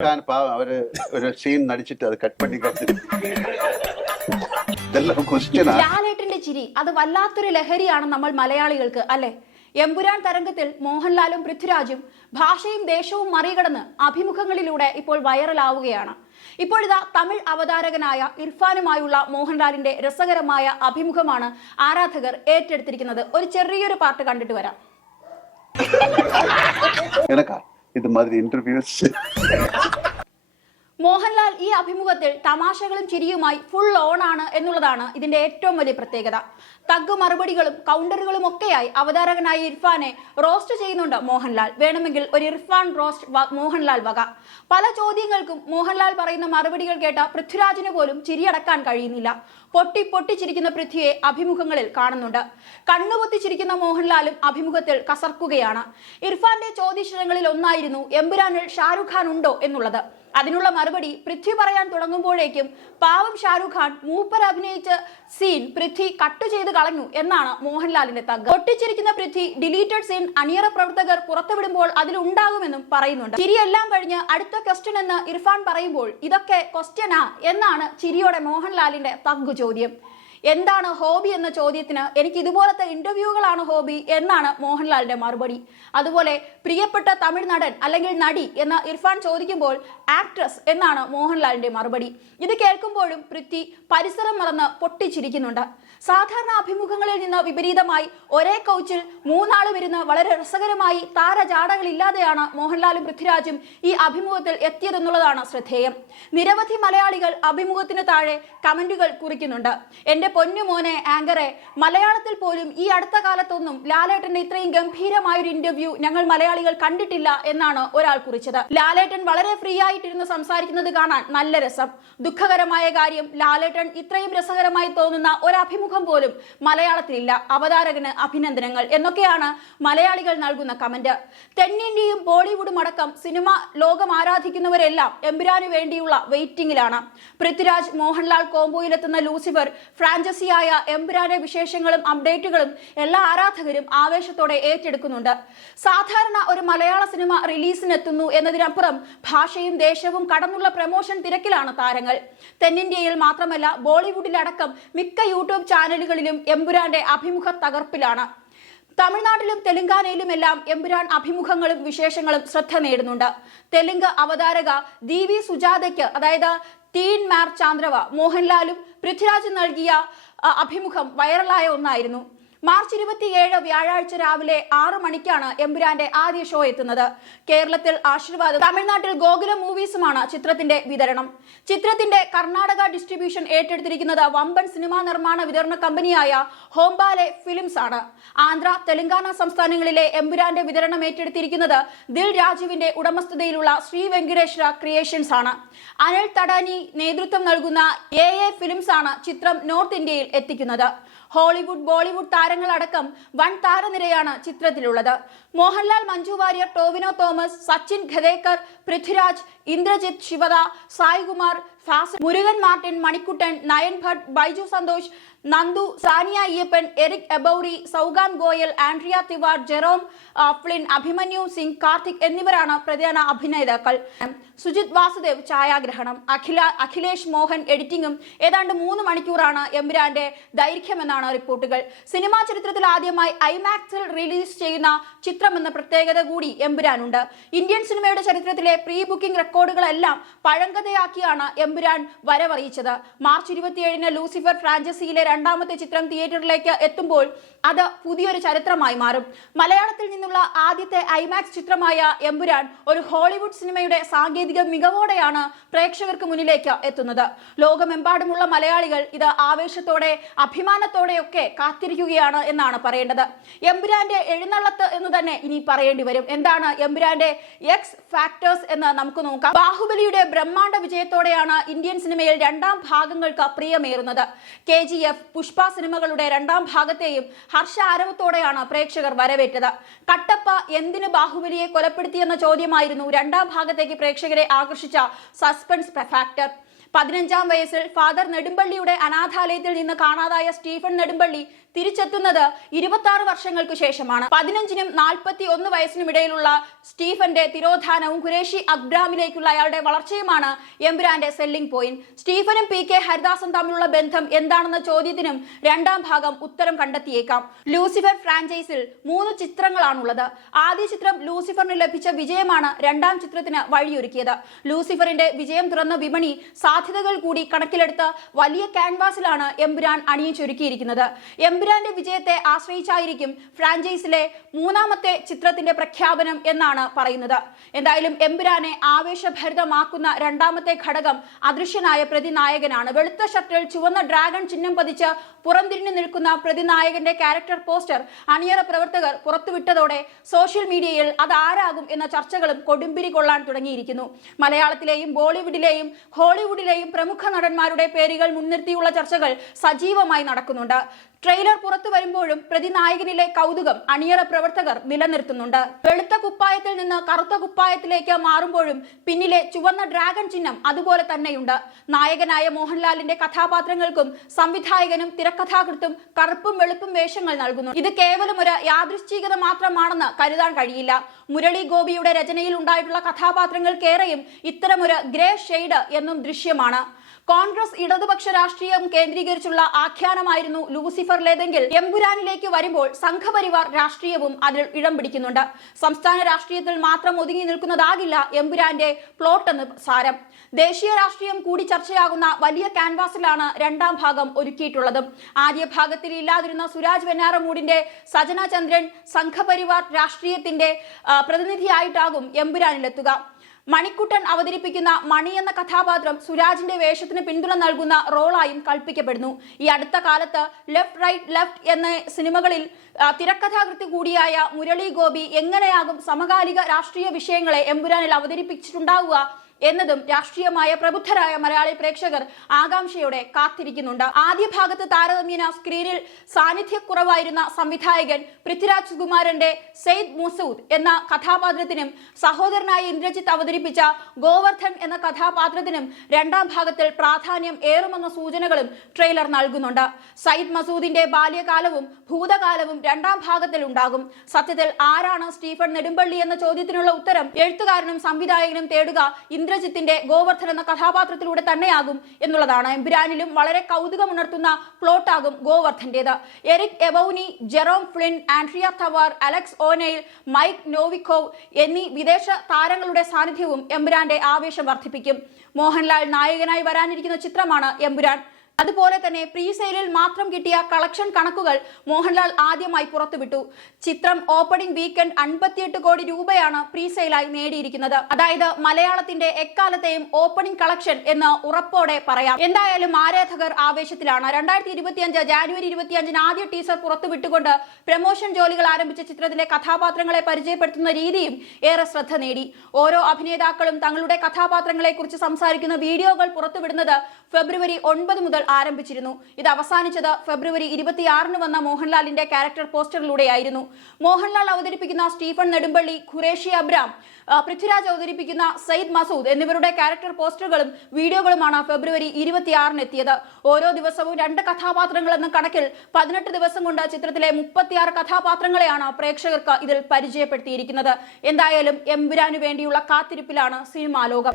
അവര് ഒരു സീൻ നടിച്ചിട്ട് അത് കട്ട് പണി ഇതെല്ലാം ക്വസ്റ്റ്യനാ. ലാലേട്ടന്റെ ചിരി അത് വല്ലാത്തൊരു ലഹരിയാണ് നമ്മൾ മലയാളികൾക്ക്, അല്ലെ? എമ്പുരാൻ തരംഗത്തിൽ മോഹൻലാലും പൃഥ്വിരാജും ഭാഷയും ദേശവും മറികടന്ന് അഭിമുഖങ്ങളിലൂടെ ഇപ്പോൾ വൈറലാവുകയാണ്. ഇപ്പോഴിതാ തമിഴ് അവതാരകനായ ഇർഫാനുമായുള്ള മോഹൻലാലിന്റെ രസകരമായ അഭിമുഖമാണ് ആരാധകർ ഏറ്റെടുത്തിരിക്കുന്നത്. ഒരു ചെറിയൊരു പാർട്ട് കണ്ടിട്ട് വരാം. ഇത് മാതിരി ഇന്റർവ്യൂസ് മോഹൻലാൽ ഈ അഭിമുഖത്തിൽ തമാശകളും ചിരിയുമായി ഫുൾ ഓൺ ആണ് എന്നുള്ളതാണ് ഇതിന്റെ ഏറ്റവും വലിയ പ്രത്യേകത. തഗ് മറുപടികളും കൗണ്ടറുകളും ഒക്കെയായി അവതാരകനായ ഇർഫാനെ റോസ്റ്റ് ചെയ്യുന്നുണ്ട് മോഹൻലാൽ. വേണമെങ്കിൽ ഒരു ഇർഫാൻ റോസ്റ്റ് മോഹൻലാൽ വക. പല ചോദ്യങ്ങൾക്കും മോഹൻലാൽ പറയുന്ന മറുപടികൾ കേട്ട പൃഥ്വിരാജിന് പോലും ചിരിയടക്കാൻ കഴിയുന്നില്ല. പൊട്ടിച്ചിരിക്കുന്ന പൃഥ്വിയെ അഭിമുഖങ്ങളിൽ കാണുന്നുണ്ട്. കണ്ണുപൊത്തിച്ചിരിക്കുന്ന മോഹൻലാലും അഭിമുഖത്തിൽ കസർക്കുകയാണ്. ഇർഫാന്റെ ചോദ്യശരങ്ങളിൽ ഒന്നായിരുന്നു എമ്പുരാനിൽ ഷാരൂഖ് ഖാൻ ഉണ്ടോ എന്നുള്ളത്. അതിനുള്ള മറുപടി പൃഥ്വി പറയാൻ തുടങ്ങുമ്പോഴേക്കും പാവം ഷാരൂഖ് ഖാൻ മൂപ്പർ അഭിനയിച്ച സീൻ പൃഥ്വി കട്ട് ചെയ്ത് കളഞ്ഞു എന്നാണ് മോഹൻലാലിന്റെ തഗ്. പൊട്ടിച്ചിരിക്കുന്ന പൃഥ്വി ഡിലീറ്റഡ് സീൻ അണിയറ പ്രവർത്തകർ പുറത്തുവിടുമ്പോൾ അതിലുണ്ടാകുമെന്നും പറയുന്നുണ്ട്. ചിരിയെല്ലാം കഴിഞ്ഞ് അടുത്ത ക്വസ്റ്റ്യൻ എന്ന് ഇർഫാൻ പറയുമ്പോൾ ഇതൊക്കെ ക്വസ്റ്റ്യനാ എന്നാണ് ചിരിയോടെ മോഹൻലാലിന്റെ തഗ് ചോദ്യം. എന്താണ് ഹോബി എന്ന ചോദ്യത്തിന് എനിക്ക് ഇതുപോലത്തെ ഇന്റർവ്യൂകളാണ് ഹോബി എന്നാണ് മോഹൻലാലിന്റെ മറുപടി. അതുപോലെ പ്രിയപ്പെട്ട തമിഴ് നടൻ അല്ലെങ്കിൽ നടി എന്ന് ഇർഫാൻ ചോദിക്കുമ്പോൾ ആക്ട്രസ് എന്നാണ് മോഹൻലാലിന്റെ മറുപടി. ഇത് കേൾക്കുമ്പോഴും പൃഥ്വി പരിസരം മറന്ന് പൊട്ടിച്ചിരിക്കുന്നുണ്ട്. സാധാരണ അഭിമുഖങ്ങളിൽ നിന്ന് വിപരീതമായി ഒരേ കൗച്ചിൽ മൂന്നാളും ഇരുന്ന് വളരെ രസകരമായി താരജാടകളില്ലാതെയാണ് മോഹൻലാലും പൃഥ്വിരാജും ഈ അഭിമുഖത്തിൽ എത്തിയതെന്നുള്ളതാണ് ശ്രദ്ധേയം. നിരവധി മലയാളികൾ അഭിമുഖത്തിന് താഴെ കമന്റുകൾ കുറിക്കുന്നുണ്ട്. എന്റെ പൊന്നു മോനെ ആങ്കറെ, മലയാളത്തിൽ പോലും ഈ അടുത്ത കാലത്തൊന്നും ലാലേട്ടന്റെ ഇത്രയും ഗംഭീരമായൊരു ഇന്റർവ്യൂ ഞങ്ങൾ മലയാളികൾ കണ്ടിട്ടില്ല എന്നാണ് ഒരാൾ കുറിച്ചത്. ലാലേട്ടൻ വളരെ ഫ്രീ ആയിട്ടിരുന്ന് സംസാരിക്കുന്നത് കാണാൻ നല്ല രസം. ദുഃഖകരമായ കാര്യം, ലാലേട്ടൻ ഇത്രയും രസകരമായി തോന്നുന്ന ഒരു അഭിമുഖം പോലും മലയാളത്തിലില്ല. അവതാരകന് അഭിനന്ദനങ്ങൾ എന്നൊക്കെയാണ് മലയാളികൾ നൽകുന്ന കമന്റ്. തെന്നിന്ത്യയും ബോളിവുഡും അടക്കം സിനിമ ലോകം ആരാധിക്കുന്നവരെല്ലാം എമ്പുരാന് വേണ്ടിയുള്ള വെയിറ്റിംഗിലാണ്. പൃഥ്വിരാജ് മോഹൻലാൽ കോംബോയിലെത്തുന്ന ലൂസിഫർ ഫ്രാഞ്ചൈസിയായ എമ്പുരാന്റെ വിശേഷങ്ങളും അപ്ഡേറ്റുകളും എല്ലാ ആരാധകരും ആവേശത്തോടെ ഏറ്റെടുക്കുന്നുണ്ട്. സാധാരണ ഒരു മലയാള സിനിമ റിലീസിനെത്തുന്നു എന്നതിനപ്പുറം ഭാഷയും ദേശവും കടന്നുള്ള പ്രമോഷൻ തിരക്കിലാണ് താരങ്ങൾ. തെന്നിന്ത്യയിൽ മാത്രമല്ല ബോളിവുഡിലടക്കം മിക്ക യൂട്യൂബ് ചാനലുകളിലും എമ്പുരാന്റെ അഭിമുഖ തകർപ്പിലാണ്. തമിഴ്നാട്ടിലും തെലങ്കാനയിലുമെല്ലാം എമ്പുരാൻ അഭിമുഖങ്ങളും വിശേഷങ്ങളും ശ്രദ്ധ നേടുന്നുണ്ട്. തെലുങ്ക് അവതാരക ദീവി സുജാതയ്ക്ക്, അതായത് തീൻ മാർ ചാന്ദ്രവ, മോഹൻലാലും പൃഥ്വിരാജും നൽകിയ അഭിമുഖം വൈറലായ ഒന്നായിരുന്നു. മാർച്ച് 27 വ്യാഴാഴ്ച രാവിലെ 6 മണിക്കാണ് എമ്പുരാന്റെ ആദ്യ ഷോ എത്തുന്നത്. കേരളത്തിൽ ആശീർവാദ്, തമിഴ്നാട്ടിൽ ഗോകുലം മൂവീസുമാണ് ചിത്രത്തിന്റെ വിതരണം. ചിത്രത്തിന്റെ കർണാടക ഡിസ്ട്രിബ്യൂഷൻ ഏറ്റെടുത്തിരിക്കുന്നത് വമ്പൻ സിനിമാ നിർമ്മാണ വിതരണ കമ്പനിയായ ഹോംബാലെ ഫിലിംസ് ആണ്. ആന്ധ്ര, തെലങ്കാന സംസ്ഥാനങ്ങളിലെ എമ്പുരാന്റെ വിതരണം ഏറ്റെടുത്തിരിക്കുന്നത് ദിൽ രാജുവിന്റെ ഉടമസ്ഥതയിലുള്ള ശ്രീ വെങ്കടേശ്വര ക്രിയേഷൻസ് ആണ്. അനിൽ തടാനി നേതൃത്വം നൽകുന്ന AA ഫിലിംസ് ആണ് ചിത്രം നോർത്ത് ഇന്ത്യയിൽ എത്തിക്കുന്നത്. ഹോളിവുഡ്, ബോളിവുഡ് താരങ്ങളടക്കം വൻ താരനിരയാണ് ചിത്രത്തിലുള്ളത്. Mohanlal, Manju Warrier, Tovino Thomas, Sachin Khedekar, Prithviraj, Indrajith, Shivada, Saikumar, Fazil, Murugan Martin, Manikuttan, Nayan Bhatt, Baiju Santhosh, Nandu, Saniya Iyappan, Eric Ebouaney, Saugan Goyal, Andrea Tivadar, Jerome Flynn, Abhimanyu Singh, Karthik എന്നിവരാണ് പ്രധാന അഭിനേതാക്കൾ. സുജിത് വാസുദേവ് ഛായാഗ്രഹണം, അഖിലേഷ് മോഹൻ എഡിറ്റിംഗും. ഏതാണ്ട് 3 മണിക്കൂറാണ് എമ്പുരാന്റെ ദൈർഘ്യമെന്നാണ് റിപ്പോർട്ടുകൾ. സിനിമാ ചരിത്രത്തിൽ ആദ്യമായി ഐമാക്സിൽ റിലീസ് ചെയ്യുന്ന ചിത്രമെന്ന പ്രത്യേകത കൂടി എമ്പുരാനുണ്ട്. ഇന്ത്യൻ സിനിമയുടെ ചരിത്രത്തിലെ പ്രീ ബുക്കിംഗ് റെക്കോർഡുകളെല്ലാം പഴങ്കഥയാക്കിയാണ് എമ്പുരാൻ വരവറിയിച്ചത്. മാർച്ച് 27 ലൂസിഫർ ഫ്രാഞ്ചൈസിയിലെ രണ്ടാമത്തെ ചിത്രം തിയേറ്ററിലേക്ക് എത്തുമ്പോൾ അത് പുതിയൊരു ചരിത്രമായി മാറും. മലയാളത്തിൽ നിന്നുള്ള ആദ്യത്തെ ഐമാക്സ് ചിത്രമായ എമ്പുരാൻ ഒരു ഹോളിവുഡ് സിനിമയുടെ സാങ്കേതിക മികവോടെയാണ് പ്രേക്ഷകർക്ക് മുന്നിലേക്ക് എത്തുന്നത്. ലോകമെമ്പാടുമുള്ള മലയാളികൾ ഇത് ആവേശത്തോടെ അഭിമാനത്തോടെയൊക്കെ കാത്തിരിക്കുകയാണ് എന്നാണ് പറയേണ്ടത്. എമ്പുരാന്റെ എഴുന്നള്ളത്ത് എന്ന് തന്നെ ഇനി പറയേണ്ടി വരും. എന്താണ് എമ്പുരാന്റെ എക്സ് ഫാക്ടേഴ്സ് എന്ന് നമുക്ക് നോക്കാം. ബാഹുബലിയുടെ ബ്രഹ്മാണ്ഡ വിജയത്തോടെയാണ് ഇന്ത്യൻ സിനിമയിൽ രണ്ടാം ഭാഗങ്ങൾക്ക് പ്രിയമേറുന്നത്. KGF, പുഷ്പ സിനിമകളുടെ രണ്ടാം ഭാഗത്തെയും ഹർഷ ആരവത്തോടെയാണ് പ്രേക്ഷകർ വരവേറ്റത്. കട്ടപ്പ എന്തിന് ബാഹുബലിയെ കൊലപ്പെടുത്തിയെന്ന ചോദ്യമായിരുന്നു രണ്ടാം ഭാഗത്തേക്ക് പ്രേക്ഷകരെ ആകർഷിച്ച സസ്പെൻസ് ഫാക്ടർ. 15-ാം വയസ്സിൽ ഫാദർ നെടുമ്പള്ളിയുടെ അനാഥാലയത്തിൽ നിന്ന് കാണാതായ സ്റ്റീഫൻ നെടുമ്പള്ളി തിരിച്ചെത്തുന്നത് 26 വർഷങ്ങൾക്ക് ശേഷമാണ്. 15നും 41 വയസ്സിനും ഇടയിലുള്ള സ്റ്റീഫന്റെ തിരോധാനവും ഖുറേഷി അബ്രാമിലേക്കുള്ള അയാളുടെ വളർച്ചയുമാണ് എമ്പുരാന്റെ സെല്ലിംഗ് പോയിന്റ്. സ്റ്റീഫനും PK ഹരിദാസും തമ്മിലുള്ള ബന്ധം എന്താണെന്ന ചോദ്യത്തിനും രണ്ടാം ഭാഗം ഉത്തരം കണ്ടെത്തിയേക്കാം. ലൂസിഫർ ഫ്രാഞ്ചൈസിൽ 3 ചിത്രങ്ങളാണുള്ളത്. ആദ്യ ചിത്രം ലൂസിഫറിന് ലഭിച്ച വിജയമാണ് രണ്ടാം ചിത്രത്തിന് വഴിയൊരുക്കിയത്. ലൂസിഫറിന്റെ വിജയം തുറന്ന വിപണി സാധ്യതകൾ കൂടി കണക്കിലെടുത്ത് വലിയ ക്യാൻവാസിലാണ് എമ്പുരാൻ അണിയിച്ചൊരുക്കിയിരിക്കുന്നത്. എമ്പുരാന്റെ വിജയത്തെ ആശ്രയിച്ചായിരിക്കും ഫ്രാഞ്ചൈസിലെ 3ാമത്തെ ചിത്രത്തിന്റെ പ്രഖ്യാപനം എന്നാണ് പറയുന്നത്. എന്തായാലും എമ്പുരാനെ ആവേശഭരിതമാക്കുന്ന രണ്ടാമത്തെ ഘടകം അദൃശ്യനായ പ്രതിനായകനാണ്. വെളുത്ത ഷർട്ടിൽ ചുവന്ന ഡ്രാഗൺ ചിഹ്നം പതിച്ച് പുറംതിരിഞ്ഞു നിൽക്കുന്ന പ്രതിനായകന്റെ ക്യാരക്ടർ പോസ്റ്റർ അണിയറ പ്രവർത്തകർ പുറത്തുവിട്ടതോടെ സോഷ്യൽ മീഡിയയിൽ അതാരാകും എന്ന ചർച്ചകളും കൊടുമ്പിരി കൊള്ളാൻ തുടങ്ങിയിരിക്കുന്നു. മലയാളത്തിലെയും ബോളിവുഡിലെയും ഹോളിവുഡിലെയും പ്രമുഖ നടന്മാരുടെ പേരുകൾ മുൻനിർത്തിയുള്ള ചർച്ചകൾ സജീവമായി നടക്കുന്നുണ്ട്. ട്രെയിലർ പുറത്തു വരുമ്പോഴും പ്രതിനായകനിലെ കൗതുകം അണിയറ പ്രവർത്തകർ നിലനിർത്തുന്നുണ്ട്. വെളുത്ത കുപ്പായത്തിൽ നിന്ന് കറുത്ത കുപ്പായത്തിലേക്ക് മാറുമ്പോഴും പിന്നിലെ ചുവന്ന ഡ്രാഗൺ ചിഹ്നം അതുപോലെ തന്നെയുണ്ട്. നായകനായ മോഹൻലാലിന്റെ കഥാപാത്രങ്ങൾക്കും സംവിധായകനും തിരക്കഥാകൃത്തും കറുപ്പും വെളുപ്പും വേഷങ്ങൾ നൽകുന്നു. ഇത് കേവലം ഒരു യാദൃശ്ചികത മാത്രമാണെന്ന് കരുതാൻ കഴിയില്ല. മുരളി ഗോപിയുടെ രചനയിൽ ഉണ്ടായിട്ടുള്ള കഥാപാത്രങ്ങൾക്കേറെയും ഇത്തരമൊരു ഗ്രേ ഷെയ്ഡ് എന്നും ദൃശ്യമാണ്. കോൺഗ്രസ് ഇടതുപക്ഷ രാഷ്ട്രീയം കേന്ദ്രീകരിച്ചുള്ള ആഖ്യാനമായിരുന്നു ലൂസിഫറിലേതെങ്കിൽ എമ്പുരാനിലേക്ക് വരുമ്പോൾ സംഘപരിവാർ രാഷ്ട്രീയവും അതിൽ ഇടം പിടിക്കുന്നുണ്ട്. സംസ്ഥാന രാഷ്ട്രീയത്തിൽ മാത്രം ഒതുങ്ങി നിൽക്കുന്നതാകില്ല എമ്പുരാന്റെ പ്ലോട്ട് എന്ന് സാരം. ദേശീയ രാഷ്ട്രീയം കൂടി ചർച്ചയാകുന്ന വലിയ ക്യാൻവാസിലാണ് രണ്ടാം ഭാഗം ഒരുക്കിയിട്ടുള്ളത്. ആദ്യ ഭാഗത്തിൽ ഇല്ലാതിരുന്ന സുരാജ് വെഞ്ഞാറമൂടിന്റെ സജന ചന്ദ്രൻ സംഘപരിവാർ രാഷ്ട്രീയത്തിന്റെ പ്രതിനിധിയായിട്ടാകും എമ്പുരാനിലെത്തുക. മണിക്കുട്ടൻ അവതരിപ്പിക്കുന്ന മണി എന്ന കഥാപാത്രം സുരാജിന്റെ വേഷത്തിന് പിന്തുണ നൽകുന്ന റോളായും കൽപ്പിക്കപ്പെടുന്നു. ഈ അടുത്ത കാലത്ത് ലെഫ്റ്റ് റൈറ്റ് ലെഫ്റ്റ് എന്ന സിനിമകളിൽ തിരക്കഥാകൃത്ത് കൂടിയായ മുരളി ഗോപി എങ്ങനെയാകും സമകാലിക രാഷ്ട്രീയ വിഷയങ്ങളെ എമ്പുരാനിൽ അവതരിപ്പിച്ചിട്ടുണ്ടാവുക എന്നതും രാഷ്ട്രീയമായ പ്രബുദ്ധരായ മലയാളി പ്രേക്ഷകർ ആകാംക്ഷയോടെ കാത്തിരിക്കുന്നുണ്ട്. ആദ്യ ഭാഗത്ത് താരതമ്യേന സ്ക്രീനിൽ സാന്നിധ്യക്കുറവായിരുന്ന സംവിധായകൻ പൃഥ്വിരാജ് സുകുമാരന്റെ സെയ്ദ് മസൂദ് എന്ന കഥാപാത്രത്തിനും സഹോദരനായ ഇന്ദ്രജിത്ത് അവതരിപ്പിച്ച ഗോവർദ്ധൻ എന്ന കഥാപാത്രത്തിനും രണ്ടാം ഭാഗത്തിൽ പ്രാധാന്യം ഏറുമെന്ന സൂചനകളും ട്രെയിലർ നൽകുന്നുണ്ട്. സയ്യിദ് മസൂദിന്റെ ബാല്യകാലവും ഭൂതകാലവും രണ്ടാം ഭാഗത്തിൽ ഉണ്ടാകും. സത്യത്തിൽ ആരാണ് സ്റ്റീഫൻ നെടുമ്പള്ളി എന്ന ചോദ്യത്തിനുള്ള ഉത്തരം എഴുത്തുകാരനും സംവിധായകനും തേടുക ഇന്ദ്രജിത്തിന്റെ ഗോവർദ്ധൻ എന്ന കഥാപാത്രത്തിലൂടെ തന്നെയാകും എന്നുള്ളതാണ്. എമ്പുരാനിലും വളരെ കൗതുകമുണർത്തുന്ന പ്ലോട്ടാകും ഗോവർദ്ധന്റേത്. Eric Ebouaney, Jerome Flynn, Andrea Tivadar, Alex O'Neill, Mike Novikov എന്നീ വിദേശ താരങ്ങളുടെ സാന്നിധ്യവും എമ്പുരാന്റെ ആവേശം വർദ്ധിപ്പിക്കും. മോഹൻലാൽ നായകനായി വരാനിരിക്കുന്ന ചിത്രമാണ് എമ്പുരാൻ. അതുപോലെ തന്നെ പ്രീ സെയിലിൽ മാത്രം കിട്ടിയ കളക്ഷൻ കണക്കുകൾ മോഹൻലാൽ ആദ്യമായി പുറത്തുവിട്ടു. ചിത്രം ഓപ്പണിംഗ് വീക്കെൻഡ് 58 കോടി രൂപയാണ് പ്രീ സെയിലായി നേടിയിരിക്കുന്നത്. അതായത് മലയാളത്തിന്റെ എക്കാലത്തെയും ഓപ്പണിംഗ് കളക്ഷൻ എന്ന് ഉറപ്പോടെ പറയാം. എന്തായാലും ആരാധകർ ആവേശത്തിലാണ്. 2025 ജാനുവരി 25 ആദ്യ ടീസർ പുറത്തുവിട്ടുകൊണ്ട് പ്രമോഷൻ ജോലികൾ ആരംഭിച്ച ചിത്രത്തിലെ കഥാപാത്രങ്ങളെ പരിചയപ്പെടുത്തുന്ന രീതിയും ഏറെ ശ്രദ്ധ നേടി. ഓരോ അഭിനേതാക്കളും തങ്ങളുടെ കഥാപാത്രങ്ങളെ കുറിച്ച് സംസാരിക്കുന്ന വീഡിയോകൾ പുറത്തുവിടുന്നത് ഫെബ്രുവരി 9 മുതൽ ആരംഭിച്ചിരുന്നു. ഇത് അവസാനിച്ചത് ഫെബ്രുവരി 26 വന്ന മോഹൻലാലിന്റെ ക്യാരക്ടർ പോസ്റ്ററിലൂടെയായിരുന്നു. മോഹൻലാൽ അവതരിപ്പിക്കുന്ന സ്റ്റീഫൻ നെടുമ്പള്ളി, ഖുറേഷി അബ്രാം, പൃഥ്വിരാജ് അവതരിപ്പിക്കുന്ന സയ്യിദ് മസൂദ് എന്നിവരുടെ ക്യാരക്ടർ പോസ്റ്ററുകളും വീഡിയോകളുമാണ് ഫെബ്രുവരി 26 എത്തിയത്. ഓരോ ദിവസവും 2 കഥാപാത്രങ്ങൾ എന്ന കണക്കിൽ 18 ദിവസം കൊണ്ട് ചിത്രത്തിലെ 36 കഥാപാത്രങ്ങളെയാണ് പ്രേക്ഷകർക്ക് ഇതിൽ പരിചയപ്പെടുത്തിയിരിക്കുന്നത്. എന്തായാലും എമ്പുരാനു വേണ്ടിയുള്ള കാത്തിരിപ്പിലാണ് സിനിമാ ലോകം.